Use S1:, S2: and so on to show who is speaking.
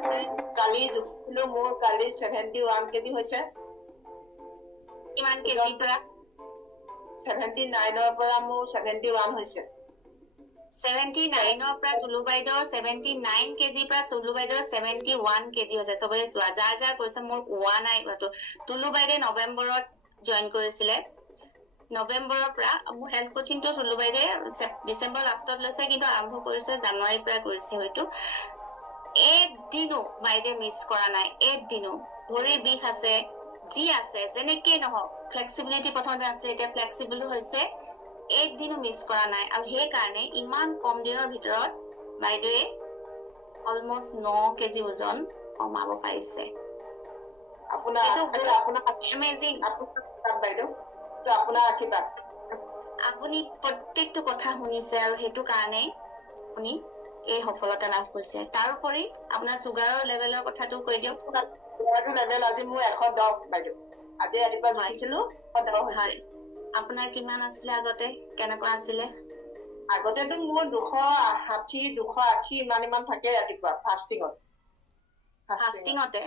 S1: কালি জুখিছিলো মোৰ কালি seventy one KG হৈছে
S2: কিমান কেজিৰ পৰা
S1: ছেভেণ্টি নাইনৰ পৰা মোৰ ছেভেণ্টি ওৱান হৈছে
S2: ছেভেন্টি নাইনৰ পৰা টুলু বাইদেউৰ ছেভেন্টি নাইন কেজিৰ পৰা চুলু বাইদেউৰ ছেভেন্টি ওৱান কেজি হৈছে চবেই চোৱা যাৰ যাৰ কৈছে মোৰ নাই এইটো টুলু বাইদেউ নৱেম্বৰত জইন কৰিছিলে নৱেম্বৰৰ পৰা মোৰ হেল্থ কোচিংটো চুলু বাইদেউ ডিচেম্বৰ লাষ্টত লৈছে কিন্তু আৰম্ভ কৰিছে জানুৱাৰীৰ পৰা কৰিছে হয়তো এদিনো বাইদেউ মিছ কৰা নাই। এদিনো। ভৰিৰ বিষ আছে যি আছে যেনেকে নহওক ফ্লেক্সিবিলিটি প্ৰথমতে আছে এতিয়া ফ্লেক্সিবলো হৈছে। একদিনো মিছ কৰা নাই। আৰু সেইকাৰণে ইমান কম দিনৰ ভিতৰত বাইদেৱে অলমষ্ট ন কেজি ওজন কমাব পাৰিছে। আপুনি প্ৰত্যেকটো কথা শুনিছে আৰু সেইটো কাৰণেই আপুনি এই সফলতা লাভ কৰিছে। তাৰোপৰি আপোনাৰ চুগাৰৰ লেভেলৰ কথাটো কৈ দিয়ক।
S1: চুগাৰটো লেভেল আজি মোৰ এশ দহ বাইদেউ। আজি ৰাতিপুৱা হৈছে।
S2: হয়। আপোনাৰ কিমান আছিলে আগতে? কেনেকুৱা আছিলে?
S1: আগতেতো মোৰ দুশ ষাঠি দুশ আশী ইমান ইমান থাকে ৰাতিপুৱা ফাষ্টিঙত
S2: ফাষ্টিঙতে